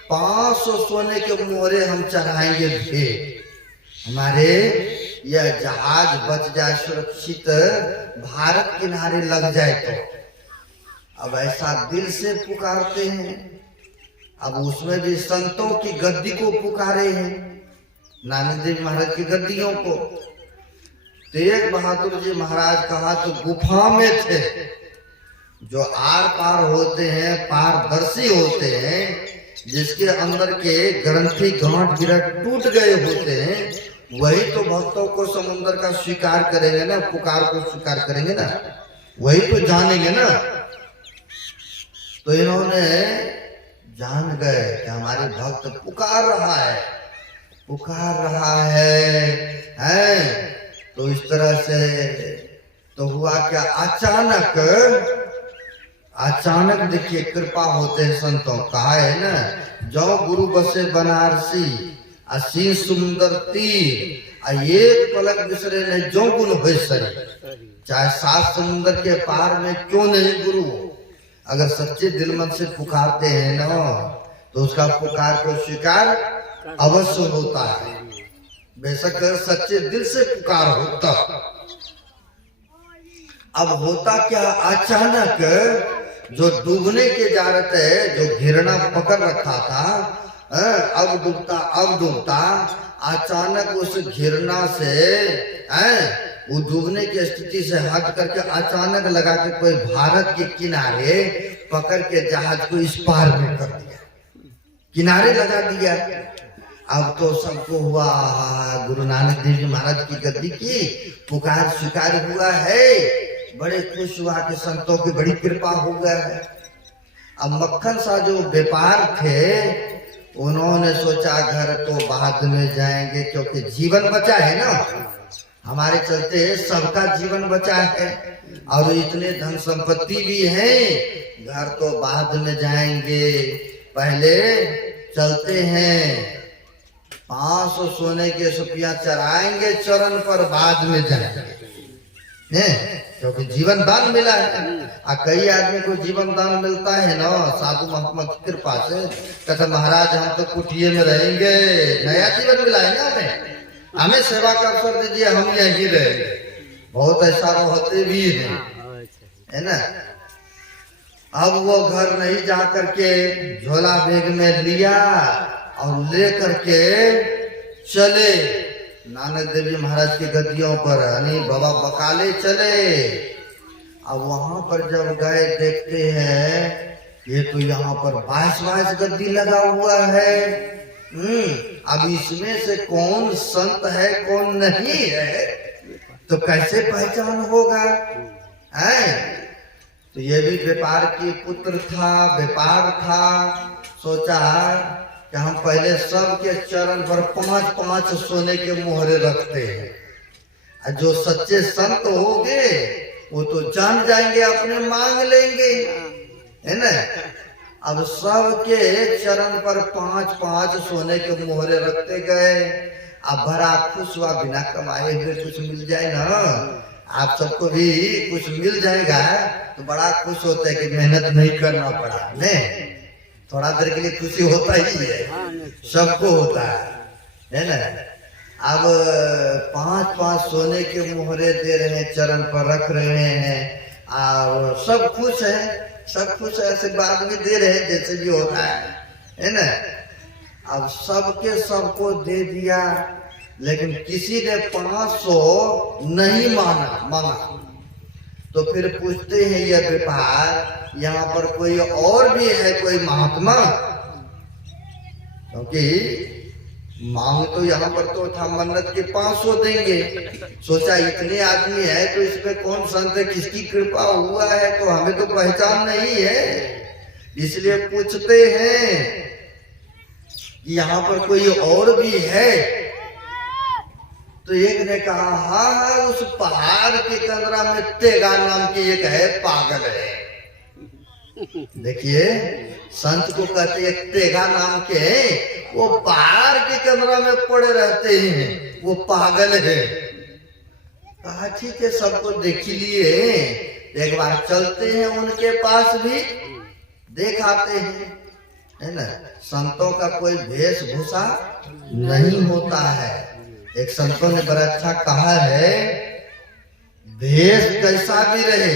500 सोने के मोहरे हम चढ़ाएंगे भी, हमारे यह जहाज बच जाए, सुरक्षित भारत किनारे लग जाए तो। अब ऐसा दिल से पुकारते हैं। अब उसमें भी संतों की गद्दी को पुकारे हैं, नानक देव महाराज की गद्दियों को। तेग बहादुर जी महाराज कहा तो गुफा में थे, जो आर पार होते हैं, पारदर्शी होते हैं, जिसके अंदर के ग्रंथि गांठ गिरट टूट गए होते हैं, वही तो भक्तों को समुद्र का स्वीकार करेंगे ना, पुकार को स्वीकार करेंगे ना, वही तो जानेंगे ना। तो इन्होंने जान गए कि हमारे भक्त पुकार रहा है, पुकार रहा है। तो इस तरह से तो हुआ क्या, अचानक देखिए कृपा होते हैं संतों। कहा है ना, जो गुरु बसे बनारसी असी सुंदर तीर एक पलक बिसरे ने जो गुण हो सरी। चाहे 7 समुद्र के पार में क्यों नहीं गुरु, अगर सच्चे दिल मन से पुकारते हैं ना तो उसका पुकार को स्वीकार अवश्य होता है, बेशक सच्चे दिल से पुकार होता। अब होता क्या, अचानक जो डूबने के जा रहे थे, जो घिरना पकड़ रखा था, अब डूबता, अचानक उस घिरना से वो डूबने की स्थिति से हट करके अचानक लगा के कोई भारत के किनारे पकड़ के जहाज को इस पार में कर दिया, किनारे लगा दिया। अब तो सबको हुआ, गुरु नानक देव जी महाराज की गद्दी की पुकार स्वीकार हुआ है, बड़े खुश हुआ कि संतों की बड़ी कृपा हो गया है। अब मक्खन सा जो व्यापार थे, उन्होंने सोचा घर तो बाद में जाएंगे, क्योंकि जीवन बचा है ना, हमारे चलते सबका जीवन बचा है और इतने धन संपत्ति भी है, घर तो बाद में जाएंगे, पहले चलते हैं 500 सोने के सुपिया चढ़ाएंगे चरण पर, बाद में जाएंगे, क्योंकि जीवन दान मिला है। कई आदमी को जीवन दान मिलता है ना साधु महात्मा की कृपा से, कहते महाराज हम तो कुटिया में रहेंगे, नया जीवन मिला है ना हमें सेवा का अवसर दीजिए, हम यहीं रहेंगे। बहुत ऐसा होते भी हैं, है ना। अब वो घर नहीं जा करके झोला बैग में लिया और ले करके चले नानक देव जी महाराज की गद्दियों पर, यानी बाबा बकाले चले। अब वहां पर जब गए देखते हैं ये तो यहाँ पर 22 गद्दी लगा हुआ है। अब इसमें से कौन संत है कौन नहीं है तो कैसे पहचान होगा, है? तो ये भी व्यापार की पुत्र था, व्यापार था। सोचा कि हम पहले सबके चरण पर 5-5 सोने के मोहरे रखते हैं, जो सच्चे संत होंगे वो तो जान जाएंगे, अपने मांग लेंगे, है ना। अब सबके चरण पर 5-5 सोने के मोहरे रखते गए। अब बड़ा खुश हुआ, बिना कमाए हुए कुछ मिल जाए ना, आप सबको भी कुछ मिल जाएगा तो बड़ा खुश होता है कि मेहनत नहीं करना पड़ा, नहीं थोड़ा देर के लिए खुशी होता ही है, सबको होता है ना। अब 5-5 सोने के मोहरे दे रहे हैं, चरण पर रख रहे हैं और सब खुश है, सब खुश है, आशीर्वाद भी दे रहे हैं जैसे भी होता है ना। अब सबके सबको दे दिया, लेकिन किसी ने 500 नहीं मांगा। तो फिर पूछते हैं ये व्यापार यहाँ पर कोई और भी है, कोई महात्मा? क्योंकि मांग तो यहाँ पर तो था मन्नत के 500 देंगे। सोचा इतने आदमी है तो इसमें कौन संत है, किसकी कृपा हुआ है, तो हमें तो पहचान नहीं है, इसलिए पूछते हैं कि यहाँ पर कोई और भी है। तो एक ने कहा हाँ हाँ उस पहाड़ के कंदरा में तेगा नाम की एक है, पागल है। देखिए संत को कहते एक तेगा नाम के हैं, वो पहाड़ के कमरा में पड़े रहते हैं, वो पागल है। कहा ठीक है सबको देख लिए, एक बार चलते हैं उनके पास भी देख आते हैं, है ना। संतों का कोई वेशभूषा नहीं होता है। एक संतों ने बड़ा अच्छा कहा है, भेष कैसा भी रहे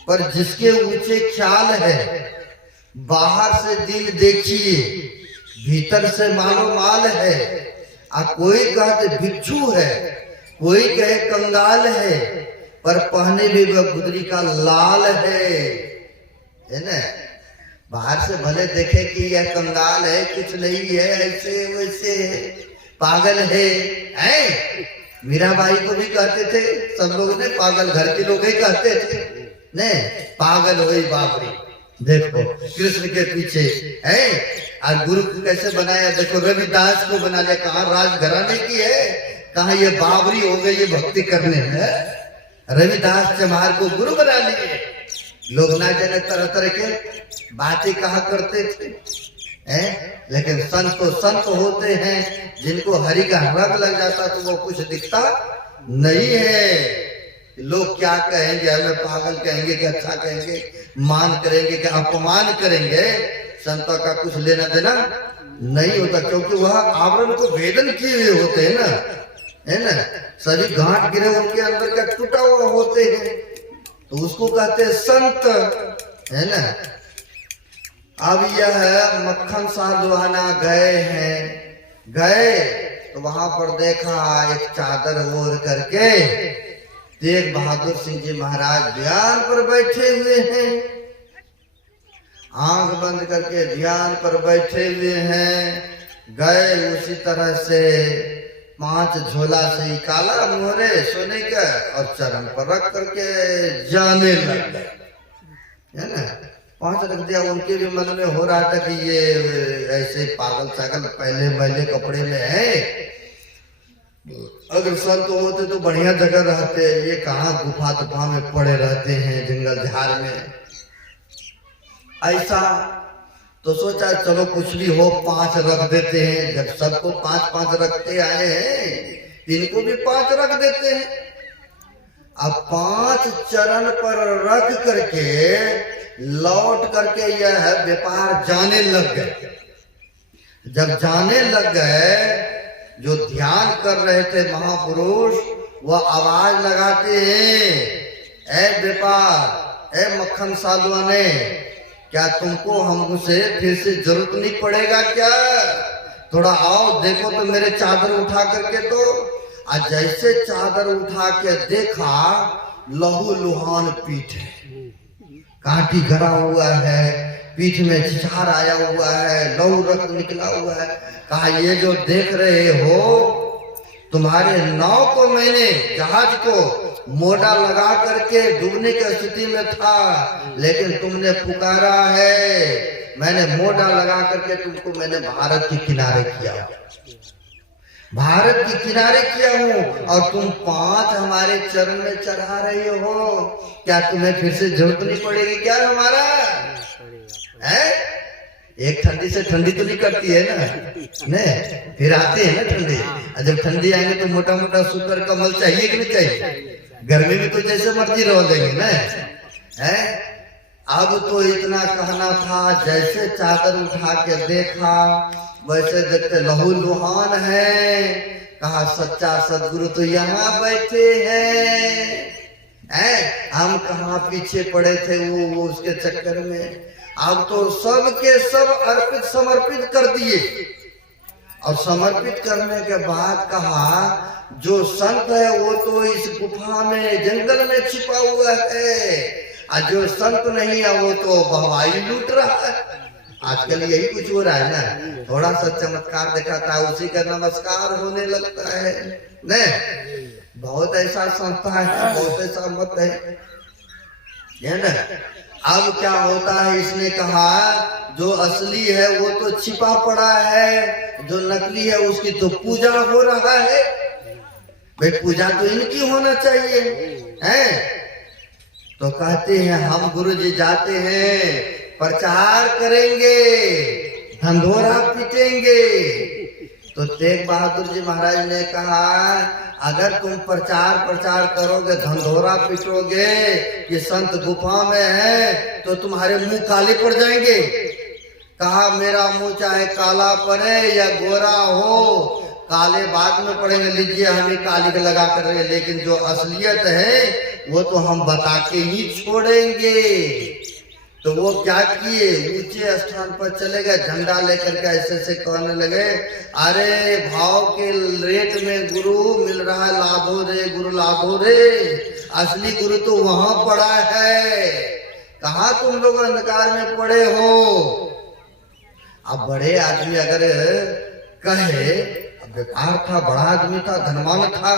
पर जिसके ऊंचे ख्याल है, बाहर से दिल देखिए भीतर से मालो माल है। कोई कहते भिक्षु है, कोई कहे कंगाल है, पर पहने भी वह गुदरी का लाल है ना। बाहर से भले देखे कि यह कंगाल है, कुछ नहीं है, ऐसे वैसे है, पागल है। मीराबाई को भी कहते थे सब लोग ने, पागल घर के लोग ही कहते थे ने, पागल होई बाबरी। देखो कृष्ण के पीछे है, और गुरु को कैसे बनाया, देखो रविदास को बना लिया, कहा राजघराने की है, कहा ये बाबरी हो गई ये भक्ति करने में। रविदास चमार को गुरु बना लिए। लोग ना जाने तरह तरह के बातें कहा करते थे, लेकिन संत तो संत होते हैं, जिनको हरि का रंग लग जाता तो वो कुछ दिखता नहीं है। लोग क्या कहेंगे, हमें पागल कहेंगे कि अच्छा कहेंगे, मान करेंगे कि अपमान करेंगे, संतों का कुछ लेना देना नहीं होता, क्योंकि वह आवरण को भेदन किए हुए होते हैं ना, है ना। सभी गांठ गिरे उनके अंदर का टूटा हुआ होते हैं, तो उसको कहते हैं संत, है ना। अब यह मक्खन साधवाना गए हैं, गए तो वहां पर देखा एक चादर ओढ़ करके तेग बहादुर सिंह जी महाराज ध्यान पर बैठे हुए हैं, आंख बंद करके ध्यान पर बैठे हुए हैं। गए उसी तरह से 5 झोला से निकाला मोहरे सोने का और चरण पर रख करके जाने लग गए, है ना। 5 रख दिया, उनके भी मन में हो रहा था कि ये ऐसे पागल सागल पहले मैले कपड़े में है, अगर संत होते तो बढ़िया जगह रहते, ये कहाँ गुफा तुफा में पड़े रहते हैं जंगल झाड़ में। ऐसा तो सोचा चलो कुछ भी हो 5 रख देते हैं, जब सबको 5-5 रखते आए हैं इनको भी 5 रख देते हैं। अब 5 चरण पर रख करके लौट करके यह व्यापार जाने लग गए। जब जाने लग गए, जो ध्यान कर रहे थे महापुरुष वह आवाज लगाते हैं, ए व्यापार, ए मक्खन साधवाने, क्या तुमको हमसे फिर से जरूरत नहीं पड़ेगा क्या? थोड़ा आओ देखो तो मेरे चादर उठा करके तो। आज जैसे चादर उठा के देखा, लहू लुहान पीठ है, कांटी घरा हुआ है, पीठ में छिछार आया हुआ है, लहू रक्त निकला हुआ है। कहा ये जो देख रहे हो, तुम्हारे नाव को मैंने, जहाज को मोटा लगा करके डूबने की स्थिति में था, लेकिन तुमने पुकारा है, मैंने मोटा लगा करके तुमको मैंने भारत के किनारे किया, भारत के किनारे किया हूँ, और तुम 5 हमारे चरण में चढ़ा रहे हो। क्या तुम्हें फिर से जरूरत नहीं पड़ेगी क्या हमारा? है एक ठंडी से ठंडी तो नहीं करती है ना, नहीं फिर आते हैं ना ठंडी, जब ठंडी आएंगे तो मोटा मोटा सूटर कमल चाहिए कि नहीं चाहिए? गर्मी में तो जैसे मर्जी रह देंगे ना, है। अब तो इतना कहना था, जैसे चादर उठा के देखा वैसे देखते लहू लुहान है। कहा सच्चा सदगुरु तो यहाँ बैठे हैं, हम कहाँ पीछे पड़े थे वो उसके चक्कर में। अब तो सब के सब अर्पित समर्पित कर दिए, और समर्पित करने के बाद कहा जो संत है वो तो इस गुफा में जंगल में छिपा हुआ है, और जो संत नहीं है वो तो बहवाई लूट रहा है। आजकल यही कुछ हो रहा है ना, थोड़ा सा चमत्कार देखा था उसी का नमस्कार होने लगता है नहीं। बहुत ऐसा संस्था है, बहुत ऐसा मत है ना। अब क्या होता है, इसने कहा जो असली है वो तो छिपा पड़ा है, जो नकली है उसकी तो पूजा हो रहा है। भाई पूजा तो इनकी होना चाहिए है। तो कहते हैं हम गुरुजी जाते हैं, प्रचार करेंगे, ढंढोरा पीटेंगे। तो तेग बहादुर जी महाराज ने कहा अगर तुम प्रचार करोगे, धंधोरा पीटोगे कि संत गुफा में है, तो तुम्हारे मुंह काले पड़ जाएंगे। कहा मेरा मुंह चाहे काला पड़े या गोरा हो, काले बाद में पड़ेंगे, लीजिए हमें काली का लगा कर रहे, लेकिन जो असलियत है वो तो हम बता के ही छोड़ेंगे। तो वो क्या किए, ऊंचे स्थान पर चले गए, झंडा लेकर के ऐसे ऐसे कहने लगे, अरे भाव के रेट में गुरु मिल रहा है, लादो रे गुरु लादो रे, असली गुरु तो वहां पड़ा है, कहा तुम लोग अंधकार में पड़े हो। अब बड़े आदमी अगर कहे, अब व्यापार था, बड़ा आदमी था, धनवान था,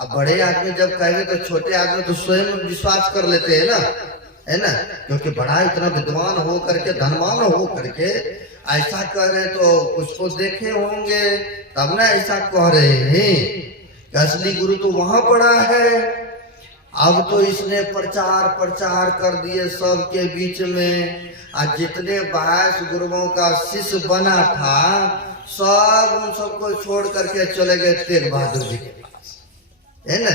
अब बड़े आदमी जब कहेंगे तो छोटे आदमी तो स्वयं विश्वास कर लेते हैं ना, है ना, क्योंकि बड़ा इतना विद्वान हो करके, धनवान हो करके ऐसा कह रहे तो कुछ तो देखे होंगे तब ना ऐसा कह रहे हैं कि असली गुरु तो वहां पड़ा है। अब तो इसने प्रचार कर दिए सबके बीच में, और जितने 22 गुरुओं का शिष्य बना था सब उन सबको छोड़ करके चले गए तेग बहादुर जी के पास, है ना,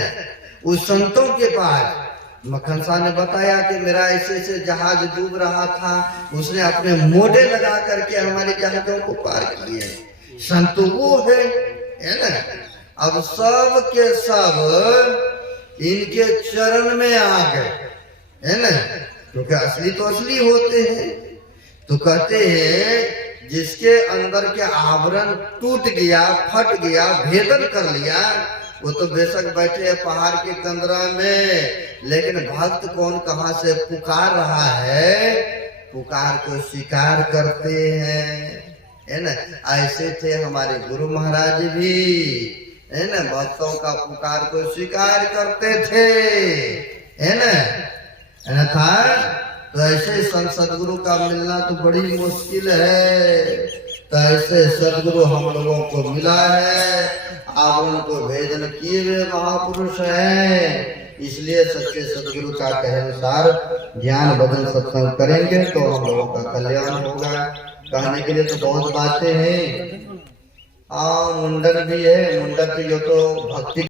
उस संतों के पास। मक्खन शाह ने बताया कि मेरा ऐसे ऐसे जहाज डूब रहा था, उसने अपने मोढे लगा करके हमारे जहाजों को पार किए। संत वो है ना। अब सब के सब इनके चरण में आ गए, है ना, क्योंकि असली तो असली होते हैं। तो कहते हैं जिसके अंदर के आवरण टूट गया, फट गया, भेदन कर लिया, वो तो बेशक बैठे है पहाड़ के कंदरा में, लेकिन भक्त कौन कहां से पुकार रहा है, पुकार को स्वीकार करते हैं, है ना। ऐसे थे हमारे गुरु महाराज भी, है ना, भक्तों का पुकार को स्वीकार करते थे, है ना था। तो ऐसे संत सदगुरु का मिलना तो बड़ी मुश्किल है। तो ऐसे सदगुरु हम लोगों को मिला है, आवरण को भेदन किए हुए महापुरुष हैं। इसलिए सच्चे सदगुरु का कहे अनुसार ज्ञान भजन सत्संग करेंगे तो हम लोगों का कल्याण होगा। कहने के लिए तो बहुत बातें हैं, मुंडन भी है, मुंडन की जो तो भक्ति